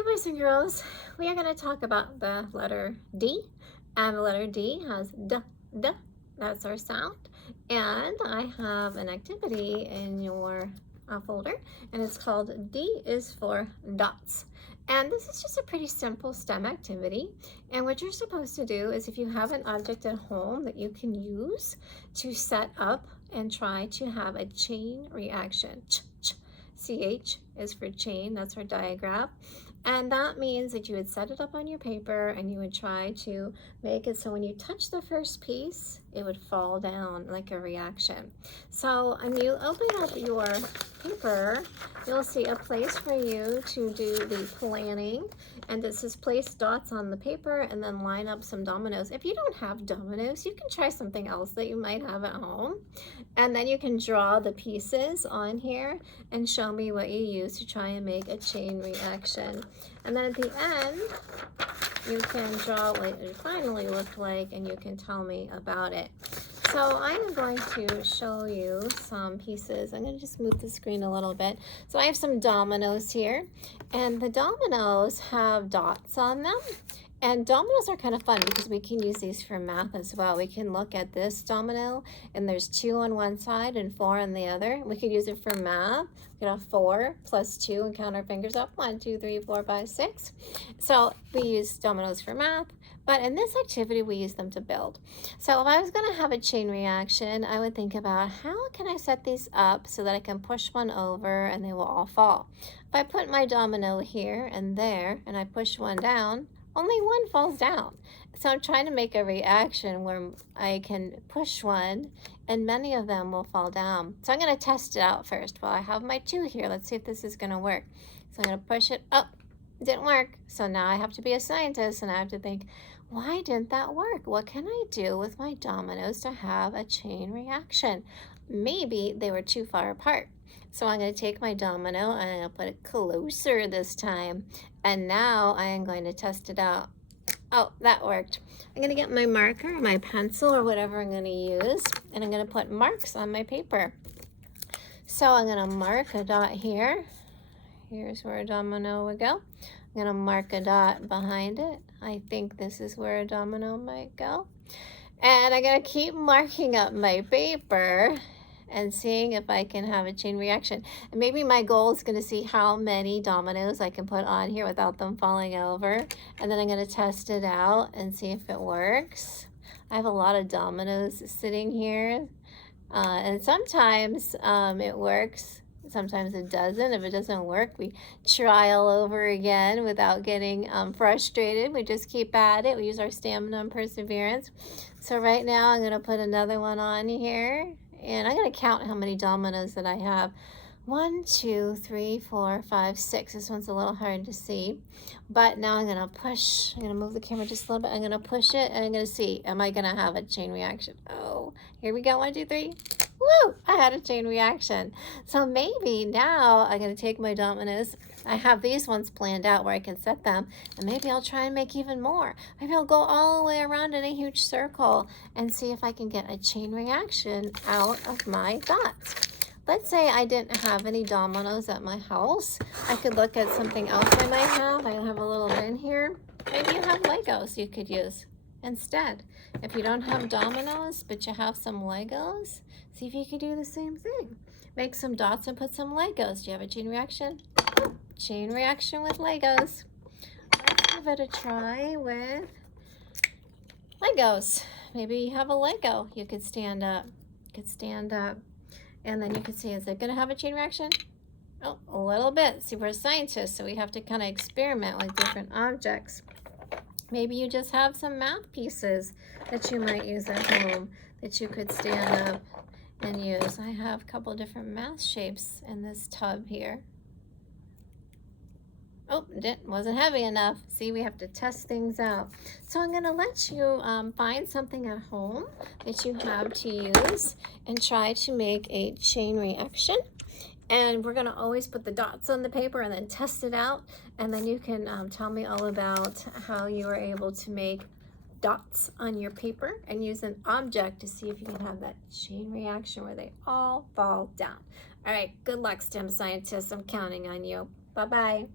Hi, boys and girls. We are going to talk about the letter D, and the letter D has D. That's our sound. And I have an activity in your folder, and it's called D is for dots. And this is just a pretty simple STEM activity. And what you're supposed to do is if you have an object at home that you can use to set up and try to have a chain reaction. CH is for chain, that's our diagram. And that means that you would set it up on your paper and you would try to make it so when you touch the first piece, it would fall down like a reaction. So when you open up your paper, you'll see a place for you to do the planning. And it says place dots on the paper and then line up some dominoes. If you don't have dominoes, you can try something else that you might have at home. And then you can draw the pieces on here and show me what you use to try and make a chain reaction. And then at the end, you can draw what it finally looked like and you can tell me about it. So I am going to show you some pieces. I'm going to just move the screen a little bit. So I have some dominoes here, and the dominoes have dots on them. And dominoes are kind of fun because we can use these for math as well. We can look at this domino and there's 2 on one side and 4 on the other. We could use it for math. We could have 4 plus 2 and count our fingers up. 1, 2, 3, 4, 5, 6. So we use dominoes for math, but in this activity we use them to build. So if I was going to have a chain reaction, I would think about how can I set these up so that I can push one over and they will all fall. If I put my domino here and there and I push one down, only one falls down. So I'm trying to make a reaction where I can push one and many of them will fall down. So I'm going to test it out first. Well, I have my 2 here. Let's see if this is going to work. So I'm going to push it. Oh, it didn't work. So now I have to be a scientist and I have to think, why didn't that work? What can I do with my dominoes to have a chain reaction? Maybe they were too far apart. So I'm going to take my domino and I'm going to put it closer this time. And now I am going to test it out. Oh, that worked. I'm going to get my marker, my pencil, or whatever I'm going to use. And I'm going to put marks on my paper. So I'm going to mark a dot here. Here's where a domino would go. I'm going to mark a dot behind it. I think this is where a domino might go. And I'm going to keep marking up my paper and seeing if I can have a chain reaction. And maybe my goal is going to see how many dominoes I can put on here without them falling over. And then I'm going to test it out and see if it works. I have a lot of dominoes sitting here. And sometimes it works. Sometimes it doesn't. If it doesn't work, we try all over again without getting frustrated. We just keep at it. We use our stamina and perseverance. So right now I'm going to put another one on here. And I'm going to count how many dominoes that I have. 1, 2, 3, 4, 5, 6. This one's a little hard to see. But now I'm going to push. I'm going to move the camera just a little bit. I'm going to push it and I'm going to see, am I going to have a chain reaction? Oh, here we go. 1, 2, 3. Woo! I had a chain reaction. So maybe now I'm going to take my dominoes. I have these ones planned out where I can set them. And maybe I'll try and make even more. Maybe I'll go all the way around in a huge circle and see if I can get a chain reaction out of my dots. Let's say I didn't have any dominoes at my house. I could look at something else I might have. I have a little bin here. Maybe you have Legos you could use instead. If you don't have dominoes, but you have some Legos, see if you could do the same thing. Make some dots and put some Legos. Do you have a chain reaction? Chain reaction with Legos. Let's give it a try with Legos. Maybe you have a Lego. You could stand up. You could stand up. And then you can see, is it going to have a chain reaction? Oh, a little bit. See, we're scientists, so we have to kind of experiment with different objects. Maybe you just have some math pieces that you might use at home that you could stand up and use. I have a couple different math shapes in this tub here. Oh, wasn't heavy enough. See, we have to test things out. So I'm going to let you find something at home that you have to use and try to make a chain reaction. And we're going to always put the dots on the paper and then test it out. And then you can tell me all about how you were able to make dots on your paper and use an object to see if you can have that chain reaction where they all fall down. All right, good luck, STEM scientists. I'm counting on you. Bye-bye.